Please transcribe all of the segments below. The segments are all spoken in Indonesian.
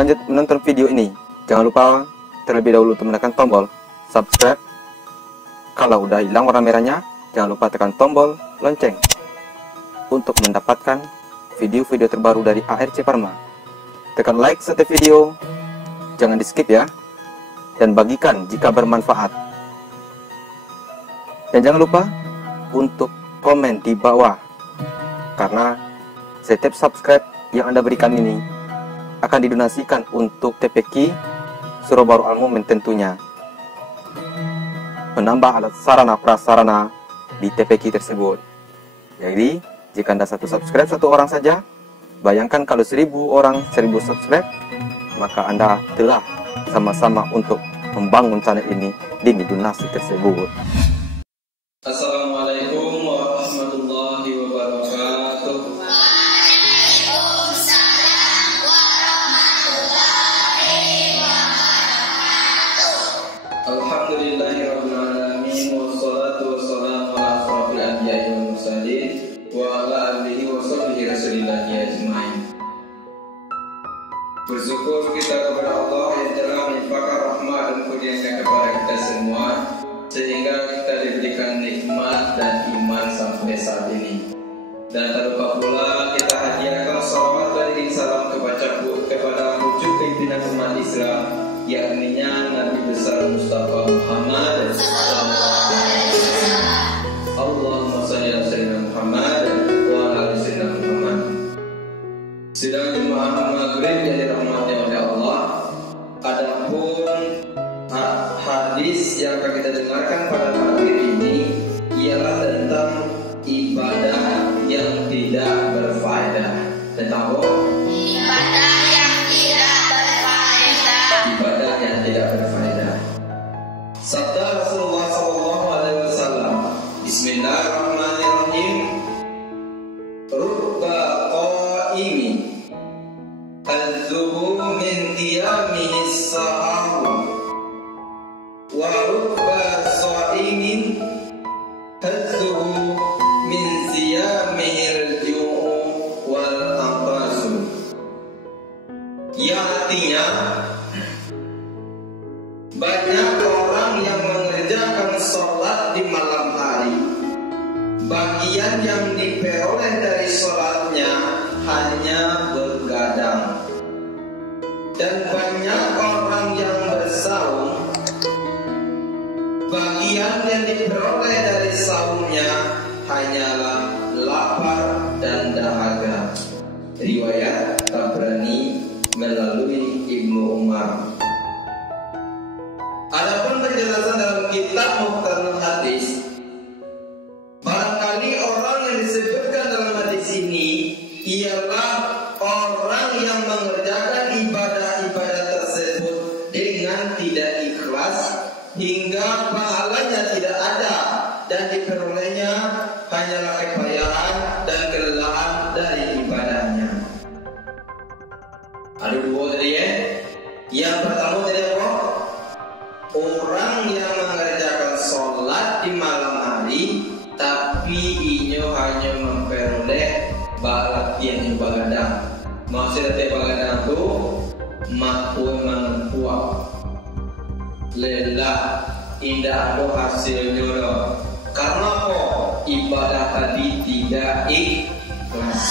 lanjut menonton video ini, jangan lupa terlebih dahulu untuk menekan tombol subscribe. Kalau udah hilang warna merahnya, jangan lupa tekan tombol lonceng untuk mendapatkan video-video terbaru dari ARC Pharma. Tekan like setiap video, jangan di skip ya, dan bagikan jika bermanfaat. Dan jangan lupa untuk komen di bawah, karena setiap subscribe yang Anda berikan ini akan didonasikan untuk TPQ Surobaru Al-Mumin, tentunya menambah alat sarana prasarana di TPQ tersebut. Jadi jika Anda satu subscribe satu orang saja, bayangkan kalau 1000 orang 1000 subscribe, maka Anda telah sama-sama untuk membangun channel ini demi donasi tersebut. Assalamualaikum warahmatullahi wabarakatuh. Waalaikumsalam warahmatullahi wabarakatuh. Alhamdulillahirabbil alamin, wassalatu wassalamu ala asrofil anbiya'i wal mursalin wa ala alihi wa sahbihi rasulillahi ajmain. Bersyukur kita kepada Allah yang telah melimpahkan rahmat dan kurnianya kepada kita semua, sehingga kita diberikan nikmat dan iman sampai saat ini. Dan tak lupa pula kita hadiahkan salawat dan salam kepada wujud pimpinan umat Islam, yakni Nabi besar Mustafa Muhammad sallallahu alaihi wasallam. Allahumma shalli ala sayyidina Muhammad wa ala ali sayyidina Muhammad. Sidang jemaah maghrib yang dirahmati oleh Allah, adapun hadis yang akan kita dengarkan pada maghrib ini ialah tentang ibadah yang tidak berfaedah. Tentang apa? Ibadah yang tidak berfaedah. Ibadah yang tidak berfaedah. Sabda Rasulullah SAW, Bismillahirrahmanirrahim, Rubba qaimi al-zuhur min qiyamihi as-sahar wa rubba sha'imin hadzuhu min siyamihi al-ju'u wal aqasu. Yang artinya, banyak orang yang mengerjakan sholat di malam hari, bagian yang diperoleh dari sholatnya hanya begadang. Dan banyak orang yang bersaum, bagian yang diperoleh dari saumnya hanyalah lapar dan dahaga. Riwayat Tabrani melalui Ibnu Umar. Adapun penjelasan dalam kitab Mukhtasar Hadis, barangkali orang yang disebutkan dalam hadis ini ialah orang yang mengerjakan ibadah-ibadah tersebut dengan tidak ikhlas, hingga pahalanya tidak ada dan diperolehnya hanyalah kepayahan dan kelelahan dari ibadahnya. Ada dua tadi ya. Yang pertama tadi apa? Orang yang mengerjakan sholat di malam hari, tapi inyo hanya memperoleh balap yang bagadang. Maksudnya bagadang itu makhluk mengkuat, lelah, indah ada hasilnya loh. Karena apa? Ibadah tadi tidak ikhlas.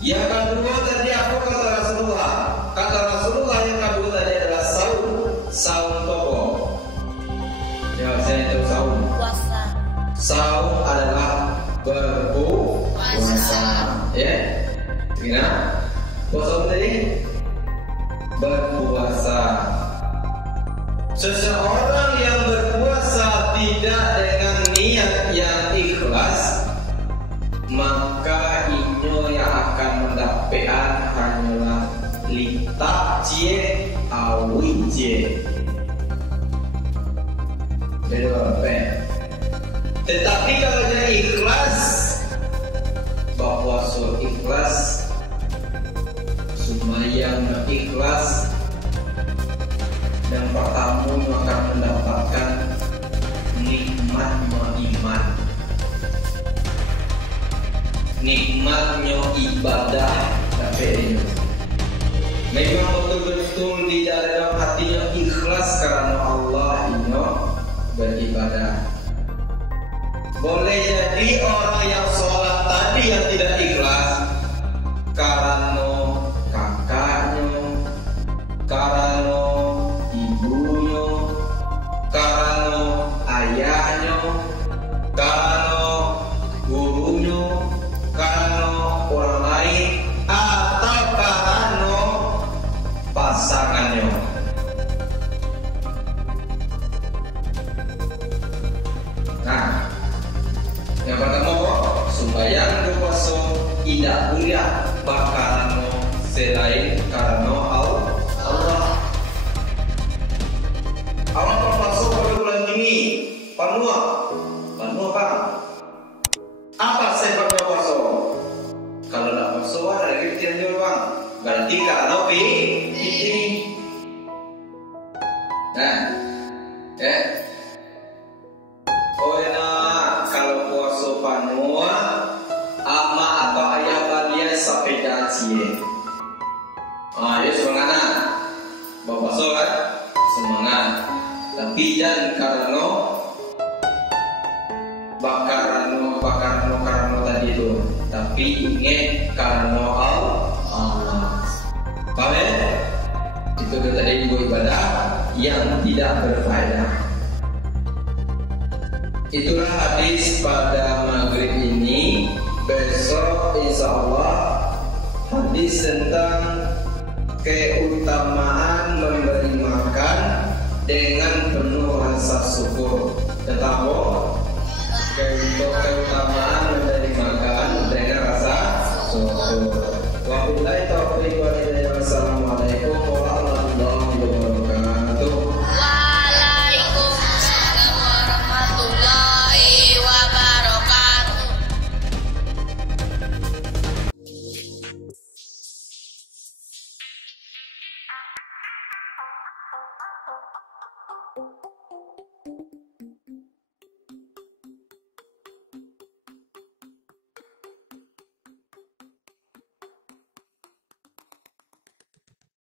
Yang kedua tadi apa kata Rasulullah? Kata Rasulullah yang kedua tadi adalah saum. Saum apa? Ya, saya tahu saum. Puasa. Saum adalah berpuasa. Ya, gimana? Puasa tadi? Berpuasa. Seseorang yang berpuasa tidak dengan niat yang ikhlas, maka inyo yang akan mendapatkan hanyalah litakcie awijie. Jadi apa? Tetapi kalau dia ikhlas, bahwa ikhlas, sumayang ikhlas, yang pertama akan mendapatkan nikmat iman, nikmatnya ibadah. Tapi memang betul-betul di dalam hatinya ikhlas karena Allah ini beribadah. Boleh jadi orang yang sholat tadi yang tidak ikhlas karena kakaknya, karena ibunya, karena ayahnya, karena gurunya, karena orang lain, atau karena pasangannya. Nah, yang pertama kok sembahyang berpuasa tidak boleh karena selain karena Allah. Awak berpuasa pada bulan ini penuh apa? Apa sebab berpuasa? Kalau tak puasa ada kriteria doang. Berarti karena ini. Nah, kalau puasa penuh ama atau ayah balia sampai dacie. Ya semangat. Berpuasa kan? Semangat. Tapi jangan karena tadi itu. Tapi ingat karena Allah. Paham ya? Itu tadi ibadah yang tidak berfaedah. Itulah hadis pada maghrib ini. Besok insya Allah hadis tentang keutamaan memberi makan dengan penuh rasa syukur. Tetapi